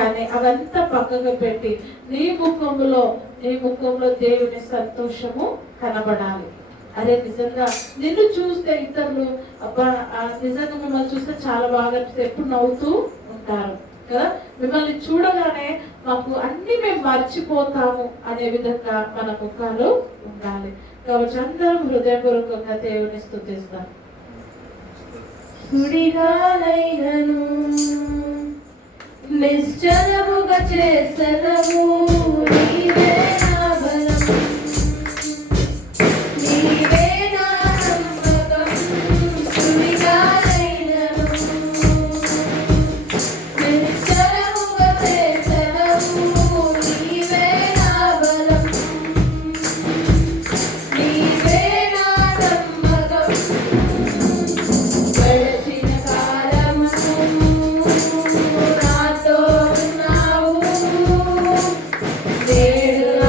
కానీ అవంతా పక్కకు పెట్టి నీ ముఖంలో దేవుని సంతోషము కనబడాలి. అరే నిజంగా నిన్ను చూస్తే ఇతరులు అబ్బా నిజంగా మిమ్మల్ని చూస్తే చాలా బాగా ఎప్పుడు నవ్వుతూ ఉంటారు కదా, మిమ్మల్ని చూడగానే మాకు అన్ని మేము మర్చిపోతాము అనే విధంగా మన ముఖాలు ఉండాలి. కాబట్టి అందరం హృదయపూర్వకంగా దేవుని స్తుతిస్తాం. సుడిగాలైనను నిశ్చలముగా చేసెదవు, నీవే నా బలం, నీవే నా నమ్మకం. సుడిగాలైనను నిశ్చలముగా చేసెదవు, నీవే నా బలం, నీవే నా నమ్మకం. గడచిన కాలము నాతో ఉన్నావు, నేడు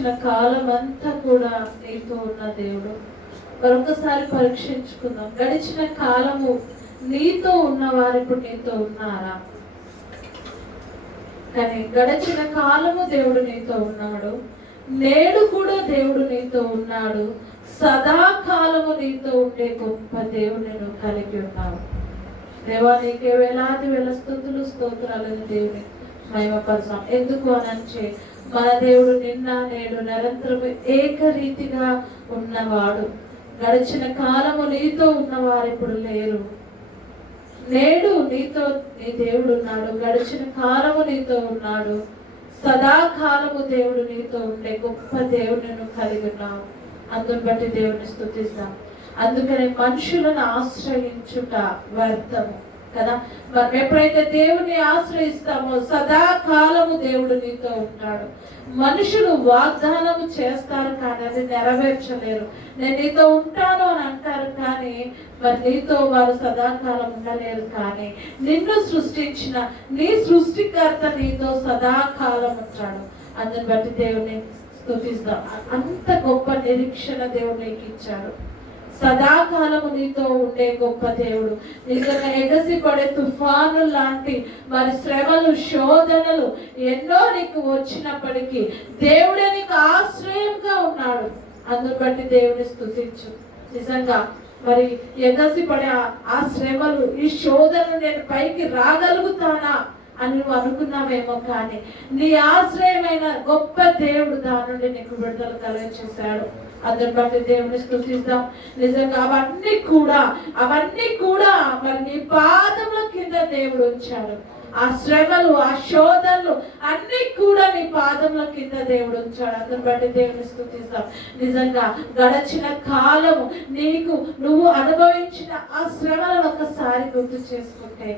గడిచిన కాలం అంతా కూడా నీతో ఉన్న దేవుడు. మరొకసారి పరీక్షించుకుందాం. గడిచిన కాలము నీతో ఉన్నవారు ఇప్పుడు నీతో ఉన్నారా? కానీ గడిచిన కాలము దేవుడు నీతో ఉన్నాడు, నేడు కూడా దేవుడు నీతో ఉన్నాడు, సదాకాలము నీతో ఉండే గొప్ప దేవుని నువ్వు కలిగి ఉన్నావు. దేవా, నీకే వేలాది వేల స్తుతులు స్తోత్రాలను దేవుని మహిమపరచాం. ఎందుకు అనంటే మన దేవుడు నిన్న నేడు నిరంతరం ఏకరీతిగా ఉన్నవాడు. గడిచిన కాలము నీతో ఉన్నవారు ఇప్పుడు లేరు. నేడు నీతో నీ దేవుడు ఉన్నాడు, గడిచిన కాలము నీతో ఉన్నాడు, సదాకాలము దేవుడు నీతో ఉండే గొప్ప దేవుని నువ్వు కలిగి ఉన్నావు. అందుని బట్టి దేవుని స్తుతిస్తాం. అందుకని మనుషులను ఆశ్రయించుట వ్యర్థము కదా. మనం ఎప్పుడైతే దేవుని ఆశ్రయిస్తామో సదాకాలము దేవుడు నీతో ఉంటాడు. మనుషులు వాగ్దానము చేస్తారు కానీ అది నెరవేర్చలేరు. నేను నీతో ఉంటాను అని అంటారు కానీ మరి నీతో వారు సదాకాలం ఉండలేరు. కానీ నిన్ను సృష్టించిన నీ సృష్టికర్త నీతో సదాకాలం ఉంటాడు. అందుని బట్టి దేవుని స్తుతిస్తాం. అంత గొప్ప నిరీక్షణ దేవుడు నీకు ఇచ్చాడు. సదాకాలము నీతో ఉండే గొప్ప దేవుడు. నిజంగా ఎగసి పడే తుఫాను లాంటి మరి శ్రమలు శోధనలు ఎన్నో నీకు వచ్చినప్పటికీ దేవుడే నీకు ఆశ్రయంగా ఉన్నాడు. అందుని బట్టి దేవుని స్తుతించు. నిజంగా మరి ఎగసి పడే ఆ శ్రమలు ఈ శోధనలు నేను పైకి రాగలుగుతానా అని నువ్వు అనుకున్నావేమో, కానీ నీ ఆశ్రయమైన గొప్ప దేవుడు దాని నుండి నీకు విడుదల కలుగచేశాడు. అందుని బట్టి దేవుని స్తుతిస్తాం. నిజంగా అవన్నీ కూడా మరి నీ పాదముల కింద దేవుడు ఉంచాడు. ఆ శ్రమలు ఆ శోధనలు అన్ని కూడా నీ పాదముల కింద దేవుడు ఉంచాడు. అందుని బట్టి దేవుని స్తుతిస్తాం. నిజంగా గడచిన కాలము నీకు నువ్వు అనుభవించిన ఆ శ్రమలను ఒకసారి గుర్తు చేసుకుంటే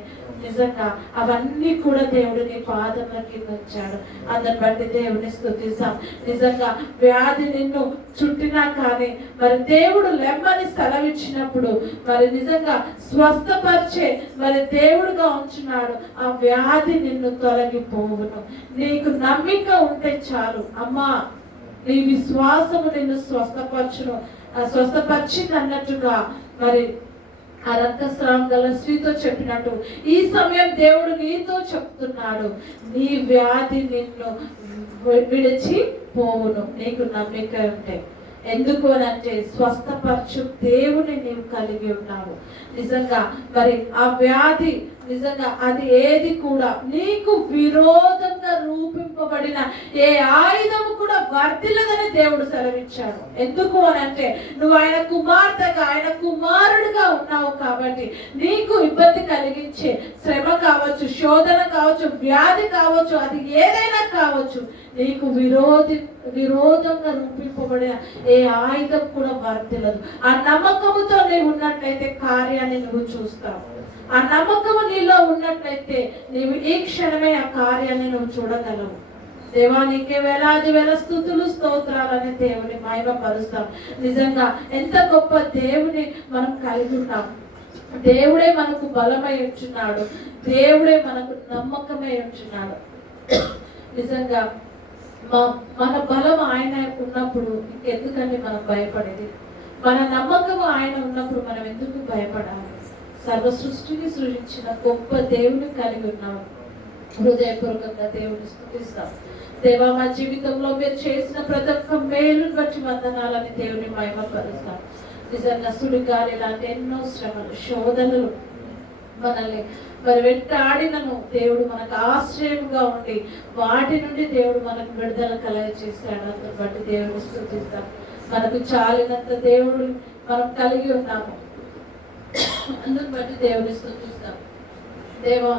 నిజంగా అవన్నీ కూడా దేవుడు నీ పాదముల కింద ఉంచాడు. అందుని బట్టి దేవుని స్తుతిస్తాం. నిజంగా వ్యాధి నిన్ను చుట్టినా కానీ మరి దేవుడు లెమ్మని సెలవిచ్చినప్పుడు మరి నిజంగా స్వస్థపరిచే మరి దేవుడుగా ఉంచున్నాడు. ఆ వ్యాధి నిన్ను తొలగిపోవును. నీకు నమ్మిక ఉంటే చాలు అమ్మా, నీ విశ్వాసము నిన్ను స్వస్థపరిచింది అన్నట్టుగా మరి ఆ రక్తస్రావం గల స్త్రీతో చెప్పినట్టు ఈ సమయం దేవుడు నీతో చెప్తున్నాడు, నీ వ్యాధి నిన్ను విడిచి పోవును నీకు నమ్మిక ఉంటే. ఎందుకు అని అంటే స్వస్థపరచు దేవుని నీవు కలిగి ఉన్నావు. నిజంగా మరి ఆ వ్యాధి నిజంగా అది ఏది కూడా నీకు విరోధంగా రూపింపబడిన ఏ ఆయుధము కూడా వర్తిల్లదని దేవుడు సెలవిచ్చాడు. ఎందుకు అని అంటే నువ్వు ఆయన కుమార్తెగా ఆయన కుమారుడిగా ఉన్నావు కాబట్టి నీకు ఇబ్బంది కలిగించే శ్రమ కావచ్చు, శోధన కావచ్చు, వ్యాధి కావచ్చు, అది ఏదైనా కావచ్చు, నీకు విరోధంగా రూపింపబడిన ఏ ఆయుధం కూడా వర్తిల్లదు. ఆ నమ్మకముతో నీవు ఉన్నట్లయితే కార్యాన్ని నువ్వు చూస్తావు. ఆ నమ్మకము నీలో ఉన్నట్లయితే నీవు ఈ క్షణమే ఆ కార్యాన్ని నువ్వు చూడగలవు. దేవా, నీకే వేలాది వేల స్తుతులు స్తోత్రాలని దేవుని మహిమపరుస్తాం. నిజంగా ఎంత గొప్ప దేవుని మనం కలిగి ఉన్నాం. దేవుడే మనకు బలమై ఉంచున్నాడు, దేవుడే మనకు నమ్మకమై ఉంచున్నాడు. నిజంగా మన బలం ఆయన ఉన్నప్పుడు ఇంకెందుకంటే మనం భయపడేది? మన నమ్మకము ఆయన ఉన్నప్పుడు మనం ఎందుకు భయపడాలి? సర్వ సృష్టిని సృష్టించిన గొప్ప దేవుని కలిగి ఉన్నాము. హృదయపూర్వకంగా దేవుని స్తుతిస్తాం. దేవా, మా జీవితంలో మీరు చేసిన ప్రతి ఒక్క మేలుని బట్టి వందనాలని దేవుని మహిమపరుస్తాం. నిజంగా సుడిగాలి లాంటి ఎన్నో శ్రమలు శోధనలు మనల్ని మరి వెంటాడినను దేవుడు మనకు ఆశ్రయంగా ఉండి వాటి నుండి దేవుడు మనకు విడుదల కలగచేశాడు. అందుని బట్టి దేవుని స్తుతిస్తాం. మనకు చాలినంత దేవుడు మనం కలిగి ఉన్నాము. అందుని బట్టి దేవుని స్తుతిస్తాం. దేవా,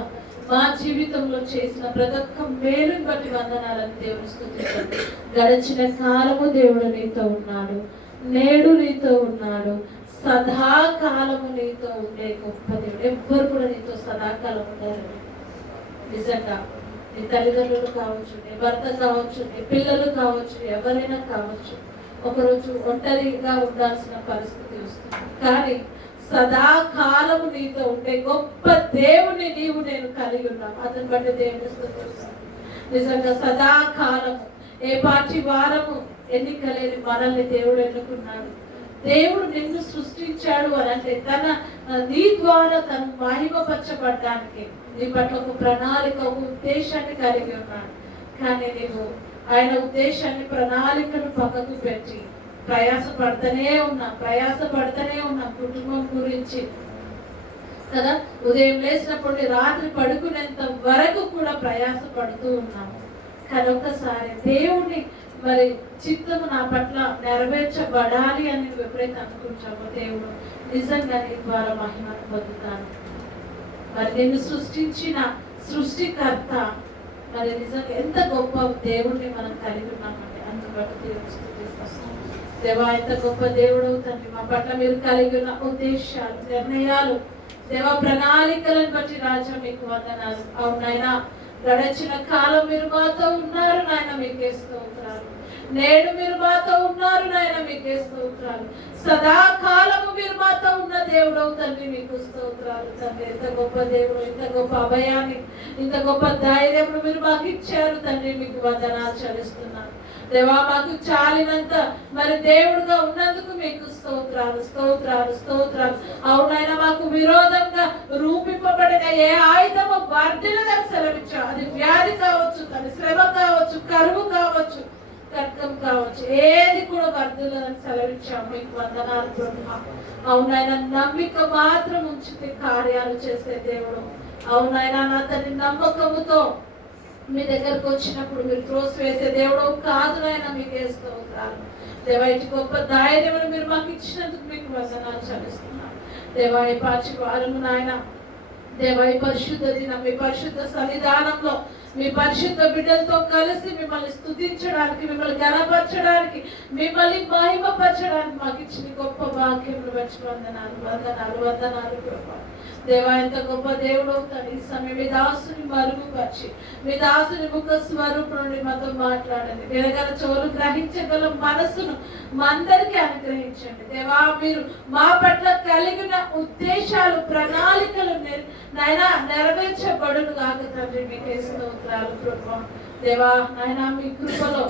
మా జీవితంలో చేసిన ప్రతి ఒక్క మేలుని బట్టి వందనాలని దేవుని స్తుతిస్తాం. గడిచిన కాలము దేవుడు నీతో ఉన్నాడు, నేడు నీతో ఉన్నాడు, సదాకాలము నీతో ఉండే గొప్ప దేవుడు. ఎవ్వరు కూడా నీతో సదాకాలం ఉండరు. నిజంగా నీ తల్లిదండ్రులు కావచ్చు, నీ భర్త కావచ్చు, నీ పిల్లలు కావచ్చు, ఎవరైనా కావచ్చు, ఒకరోజు ఒంటరిగా ఉండాల్సిన పరిస్థితి వస్తుంది. కానీ సదాకాలము నీతో ఉండే గొప్ప దేవుని నీవు నేను కలిగి ఉన్నాను. అతని బట్టి దేవుని స్తుతిస్తాను. నిజంగా సదాకాలము ఏ పాటి వారము ఎన్నిక లేని మనల్ని దేవుడు ఎన్నుకున్నాడు. దేవుడు నిన్ను సృష్టించాడు అని అంటే నీ ద్వారా తను మహిమపరచబడ్డానికి నీ పట్ల ఒక ప్రణాళిక, ఒక ఉద్దేశాన్ని కలిగి ఉన్నాడు. కానీ నీవు ఆయన ఉద్దేశాన్ని, ప్రణాళికను పక్కకు పెట్టి ప్రయాసపడుతూనే ఉన్నా కుటుంబం గురించి కదా. ఉదయం లేచినప్పుడు రాత్రి పడుకునేంత వరకు కూడా ప్రయాసపడుతూ ఉన్నాము. కానీ ఒకసారి దేవుని మరి చిత్తము నా పట్ల నెరవేర్చబడాలి అని నువ్వు ఎప్పుడైతే అనుకుంటావో దేవుడు నిజంగా నీ ద్వారా మహిమను పొందుతాను. మరి నిన్ను సృష్టించిన సృష్టికర్త మరి నిజంగా ఎంత గొప్ప దేవుణ్ణి మనం కలిగి ఉన్నామంటే అందుబట్టి దేవుని స్తుతిస్తాం. దేవా, ఎంత గొప్ప దేవుడు తండ్రి, మా పట్ల మీరు కలిగి ఉన్న ఉద్దేశాలు, నిర్ణయాలు, దేవ ప్రణాళికలను బట్టి రాజా మీకు వందనాలు. అవునైనా గడచిన కాలం మీరు మాతో ఉన్నారు నాయన, మీకే స్తోత్రాలు. నేడు మీరు మాతో ఉన్నారు నాయన, మీకే స్తోత్రాలు. సదాకాలము మీరు మాతో ఉన్న దేవుడు తండ్రి, మీకు స్తోత్రాలు తండ్రి. ఎంత గొప్ప దేవుడు, ఇంత గొప్ప అభయాన్ని, ఇంత గొప్ప ధైర్యమును మీరు మాకు ఇచ్చారు తండ్రి, మీకు వందనాలు చెల్లిస్తున్నాను. దేవా, మాకు చాలినంత మరి దేవుడుగా ఉన్నందుకు మీకు స్తోత్రాలు. అవునైనా మాకు విరోధంగా రూపింపబడిన ఏ ఆయుధము వర్ధిల్లగా సెలవిచ్చావు. అది వ్యాధి కావచ్చు, అది శ్రమ కావచ్చు, కరువు కావచ్చు, కర్కం కావచ్చు, ఏది కూడా వర్ధిల్లని సెలవిచ్చావు. మీకు వందనాలు బ్రహ్మ. అవునైనా నమ్మిక మాత్రం ఉంచితే కార్యాలు చేసే దేవుడు. అవునైనా నా తండ్రి, నమ్మకముతో మీ దగ్గరకు వచ్చినప్పుడు మీరు త్రోసివేసే దేవుడు కాదు నాయన, మీకు స్తోత్రాలు. దేవా, ఇటు గొప్ప ధైర్యమును మీరు మాకు ఇచ్చినందుకు మీకు వందనాలు చెల్లిస్తున్నాను. దేవా, ఈ పార్శ్వారము నాయన, దేవా, ఈ పరిశుద్ధ దినం మీ పరిశుద్ధ సన్నిధానంలో మీ పరిశుద్ధ బిడ్డలతో కలిసి మిమ్మల్ని స్తుతించడానికి, మిమ్మల్ని గణపరచడానికి, మిమ్మల్ని మహిమపరచడానికి మాకు ఇచ్చిన గొప్ప భాగ్యములు బట్టి వందనాలు ప్రభా. దేవా, ఎంత గొప్ప దేవుడు అవుతాడు. ఈ సమయం మీ దాసుని మరుగుపరిచి, మీ దాసుని ముఖ స్వరూపం నుండి మాతో మాట్లాడండి. వినగల చెవులు, గ్రహించగల మనసును మా అందరికీ అనుగ్రహించండి. దేవా, మీరు మా పట్ల కలిగిన ఉద్దేశాలు, ప్రణాళికలు నాయనా నెరవేర్చబడును కాక తండ్రి, మీకే స్తోత్రాలు ప్రభా. దేవా నాయనా, మీ కృపలో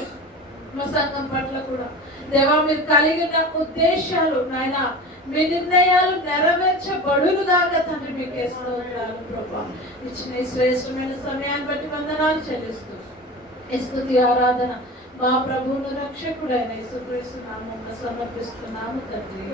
మా సంఘం పట్ల కూడా దేవా మీరు కలిగిన ఉద్దేశాలు నాయనా, మీ నిర్ణయాలు నెరవేర్చబడును గాక తండ్రి, మీకే స్తోత్రాలు ప్రభా. ఇచ్చిన ఈ శ్రేష్టమైన సమయాన్ని బట్టి వందనాలు చెల్లిస్తూ స్తుతి ఆరాధన మా ప్రభువును రక్షకుడైన యేసుక్రీస్తు నామమున సమర్పిస్తున్నాము తండ్రి.